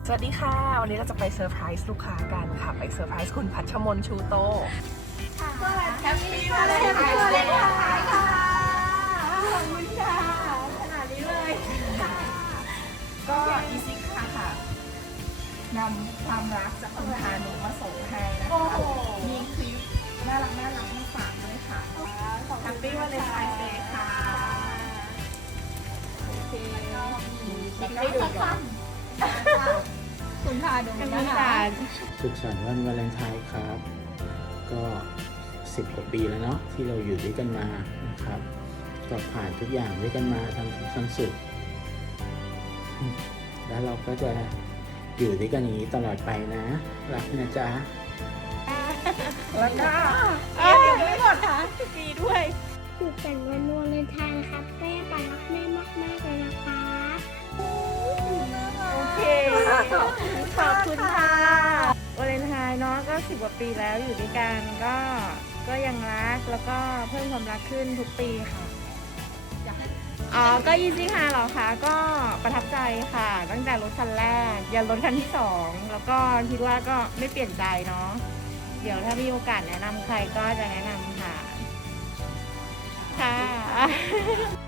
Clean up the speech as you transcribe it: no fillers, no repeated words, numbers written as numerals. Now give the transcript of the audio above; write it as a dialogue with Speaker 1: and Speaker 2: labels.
Speaker 1: สวัสดีค่ะวันนี้เราจะไปเซอร์ไพรส์ลูกค้ากันค่ะไปเซอร์ไพรส์คุณพัชมนชูโต
Speaker 2: แฮปปี้วันเลนไทน์ค่ะขอบคุณค่ะขนาดนี้เลย
Speaker 1: ก็อีซิค่ะนำความรักจากคุณพานุมาส่งให้นะคะมีคลิปน่ารักมาฝากด้วยค่ะแฮปปี้วันเลนไทน์เดย์ค่ะโอเค
Speaker 2: ให้ดูก่อนคุณพาดูนะคะ
Speaker 3: สุขสันต์วันวาเลนไทน์ครับ ก็10 กว่าปีแล้วเนาะที่เราอยู่ด้วยกันมานะครับก็ผ่านทุกอย่างด้วยกันมาทั้งสุด แล้วเราก็จะอยู่ด้วยกันอย่างนี้ตลอดไปนะรักนะจ๊ะ
Speaker 1: แล้วก็
Speaker 2: ยังไม่หมดค่ะปีด้วย
Speaker 4: สุขสันต์วันวาเลนไทน์นะครับแม่ปารักแม่มากๆเลยนะคะ
Speaker 2: โอเคขอบคุณค่ะวาเลนไทน์เนาะก็10 กว่าปีแล้วอยู่ด้วยกันก็ยังรักแล้วก็เพิ่มความรักขึ้นทุกปีค่ะก็ยีซี่ค่ะเหรอคะก็ประทับใจค่ะตั้งแต่รถคันแรกยันรถคันที่2แล้วก็คิดว่าก็ไม่เปลี่ยนใจเนาะเดี๋ยวถ้ามีโอกาสแนะนำใครก็จะแนะนำค่ะค่ะ